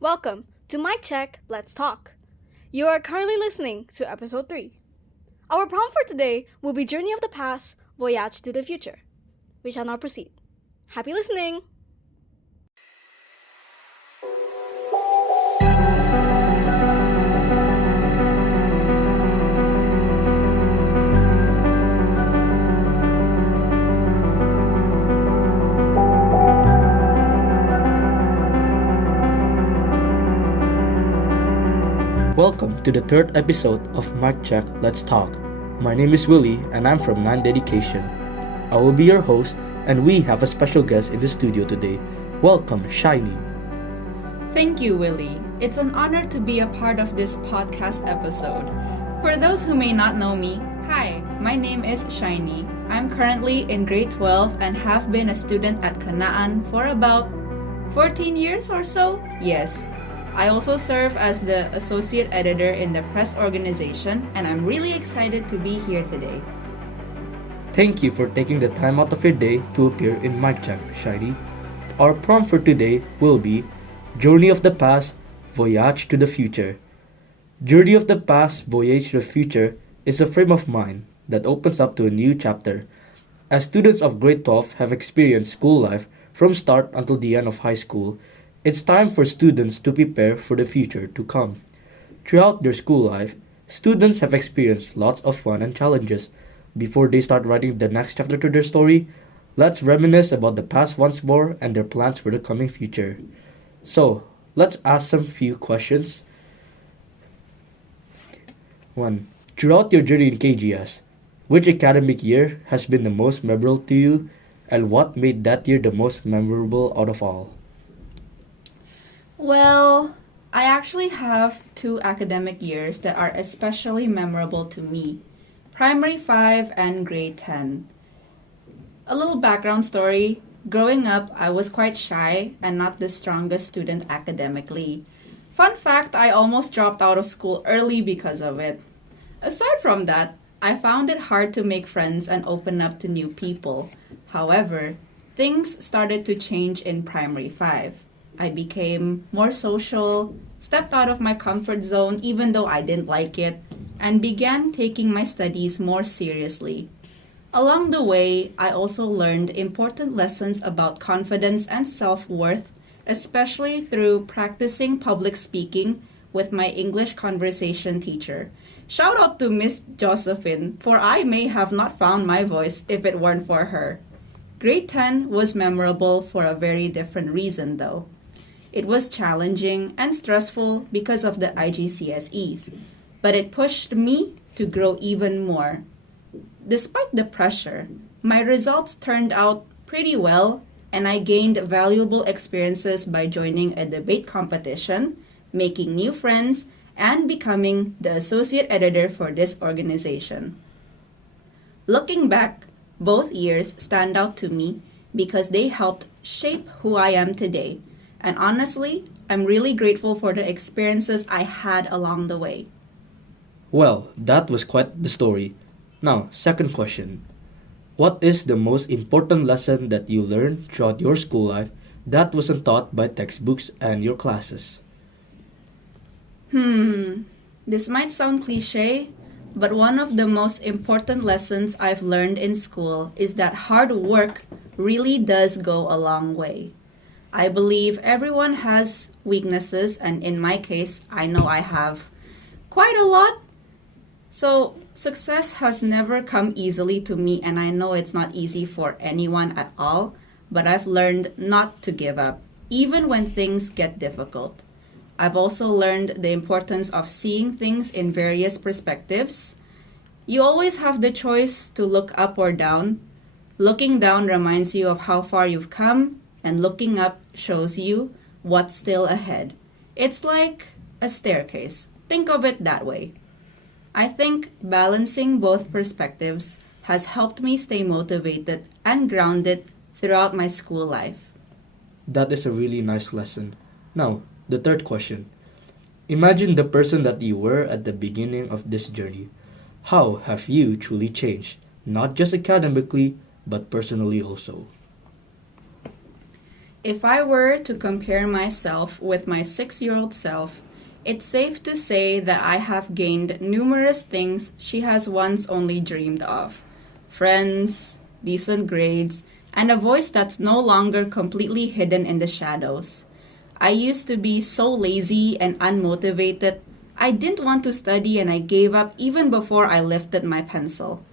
Welcome to Mic Check, Let's Talk. You are currently listening to episode 3. Our prompt for today will be Journey of the Past, Voyage to the Future. We shall now proceed. Happy listening! Welcome to the third episode of Mic Check, Let's Talk. My name is Wylie and I'm from Non-Dedication. I will be your host and we have a special guest in the studio today. Welcome, Shiny. Thank you, Wylie. It's an honor to be a part of this podcast episode. For those who may not know me, hi, my name is Shiny. I'm currently in grade 12 and have been a student at Kanaan for about 14 years or so. Yes. I also serve as the associate editor in the press organization, and I'm really excited to be here today. Thank you for taking the time out of your day to appear in Mic Check, Shiny. Our prompt for today will be Journey of the Past, Voyage to the Future. Journey of the Past, Voyage to the Future is a frame of mind that opens up to a new chapter. As students of grade 12 have experienced school life from start until the end of high school, it's time for students to prepare for the future to come. Throughout their school life, students have experienced lots of fun and challenges. Before they start writing the next chapter to their story, let's reminisce about the past once more and their plans for the coming future. So, let's ask some few questions. 1. Throughout your journey in KGS, which academic year has been the most memorable to you, and what made that year the most memorable out of all? Well, I actually have 2 academic years that are especially memorable to me. Primary 5 and grade 10. A little background story. Growing up, I was quite shy and not the strongest student academically. Fun fact, I almost dropped out of school early because of it. Aside from that, I found it hard to make friends and open up to new people. However, things started to change in primary 5. I became more social, stepped out of my comfort zone even though I didn't like it, and began taking my studies more seriously. Along the way, I also learned important lessons about confidence and self-worth, especially through practicing public speaking with my English conversation teacher. Shout out to Miss Josephine, for I may have not found my voice if it weren't for her. Grade 10 was memorable for a very different reason though. It was challenging and stressful because of the IGCSEs, but it pushed me to grow even more. Despite the pressure, my results turned out pretty well, and I gained valuable experiences by joining a debate competition, making new friends, and becoming the associate editor for this organization. Looking back, both years stand out to me because they helped shape who I am today. And honestly, I'm really grateful for the experiences I had along the way. Well, that was quite the story. Now, second question. What is the most important lesson that you learned throughout your school life that wasn't taught by textbooks and your classes? This might sound cliche, but one of the most important lessons I've learned in school is that hard work really does go a long way. I believe everyone has weaknesses, and in my case, I know I have quite a lot. So, success has never come easily to me, and I know it's not easy for anyone at all, but I've learned not to give up, even when things get difficult. I've also learned the importance of seeing things in various perspectives. You always have the choice to look up or down. Looking down reminds you of how far you've come, and looking up shows you what's still ahead. It's like a staircase. Think of it that way. I think balancing both perspectives has helped me stay motivated and grounded throughout my school life. That is a really nice lesson. Now, the third question. Imagine the person that you were at the beginning of this journey. How have you truly changed, not just academically, but personally also? If I were to compare myself with my 6-year-old self, it's safe to say that I have gained numerous things she has once only dreamed of: friends, decent grades, and a voice that's no longer completely hidden in the shadows. I used to be so lazy and unmotivated. I didn't want to study and I gave up even before I lifted my pencil.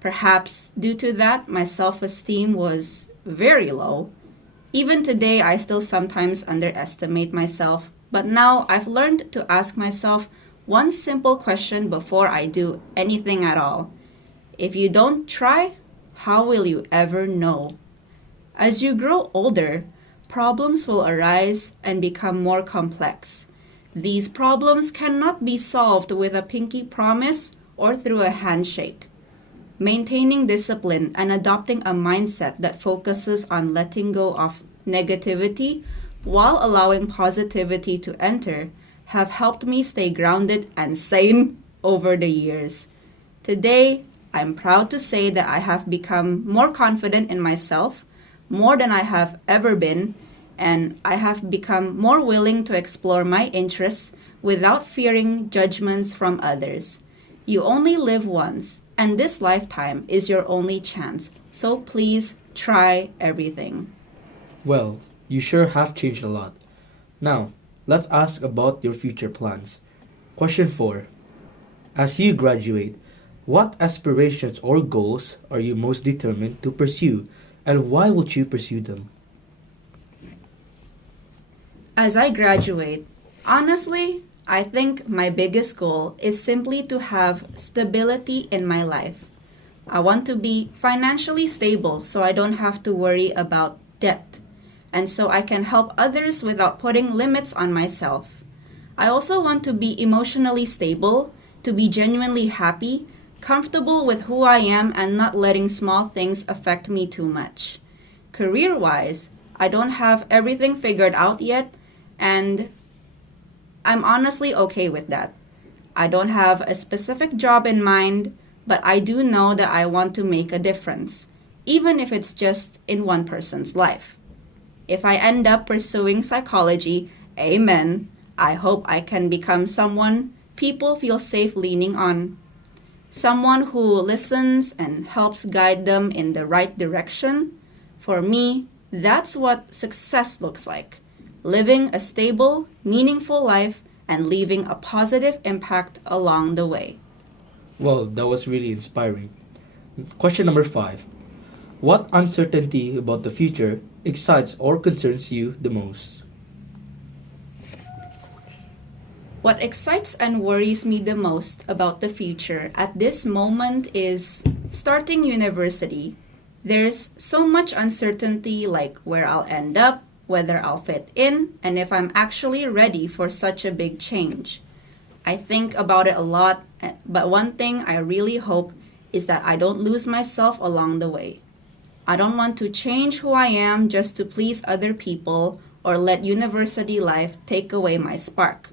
Perhaps due to that, my self-esteem was very low. Even today, I still sometimes underestimate myself, but now I've learned to ask myself one simple question before I do anything at all. If you don't try, how will you ever know? As you grow older, problems will arise and become more complex. These problems cannot be solved with a pinky promise or through a handshake. Maintaining discipline and adopting a mindset that focuses on letting go of negativity while allowing positivity to enter have helped me stay grounded and sane over the years. Today, I'm proud to say that I have become more confident in myself, more than I have ever been, and I have become more willing to explore my interests without fearing judgments from others. You only live once, and this lifetime is your only chance, so please try everything. Well, you sure have changed a lot. Now, let's ask about your future plans. Question 4. As you graduate, what aspirations or goals are you most determined to pursue, and why would you pursue them? As I graduate, honestly, I think my biggest goal is simply to have stability in my life. I want to be financially stable so I don't have to worry about debt, and so I can help others without putting limits on myself. I also want to be emotionally stable, to be genuinely happy, comfortable with who I am, and not letting small things affect me too much. Career-wise, I don't have everything figured out yet, and I'm honestly okay with that. I don't have a specific job in mind, but I do know that I want to make a difference, even if it's just in one person's life. If I end up pursuing psychology, amen, I hope I can become someone people feel safe leaning on. Someone who listens and helps guide them in the right direction. For me, that's what success looks like. Living a stable, meaningful life and leaving a positive impact along the way. Well, that was really inspiring. Question number 5. What uncertainty about the future excites or concerns you the most? What excites and worries me the most about the future at this moment is starting university. There's so much uncertainty, like where I'll end up, whether I'll fit in, and if I'm actually ready for such a big change. I think about it a lot, but one thing I really hope is that I don't lose myself along the way. I don't want to change who I am just to please other people or let university life take away my spark.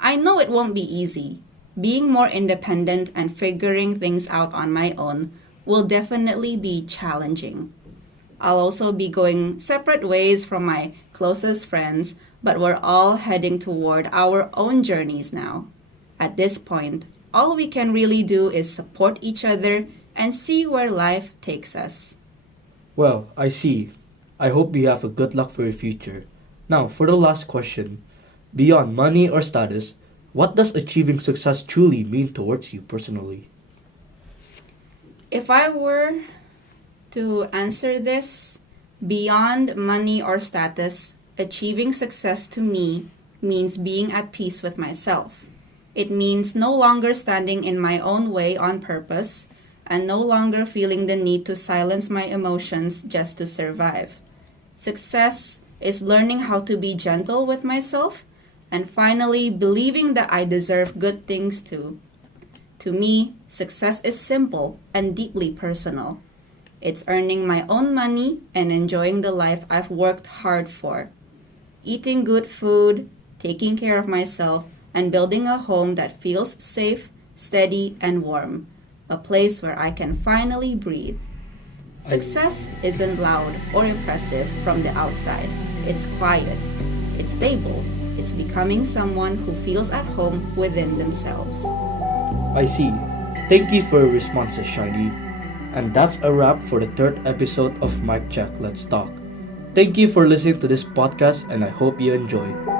I know it won't be easy. Being more independent and figuring things out on my own will definitely be challenging. I'll also be going separate ways from my closest friends, but we're all heading toward our own journeys now. At this point, all we can really do is support each other and see where life takes us. Well, I see. I hope you have a good luck for your future. Now, for the last question. Beyond money or status, what does achieving success truly mean towards you personally? If I were to answer this, beyond money or status, achieving success to me means being at peace with myself. It means no longer standing in my own way on purpose and no longer feeling the need to silence my emotions just to survive. Success is learning how to be gentle with myself and finally believing that I deserve good things too. To me, success is simple and deeply personal. It's earning my own money and enjoying the life I've worked hard for. Eating good food, taking care of myself, and building a home that feels safe, steady, and warm. A place where I can finally breathe. Success isn't loud or impressive from the outside. It's quiet. It's stable. It's becoming someone who feels at home within themselves. I see. Thank you for your responses, Shiny. And that's a wrap for the third episode of Mic Check, Let's Talk. Thank you for listening to this podcast and I hope you enjoyed.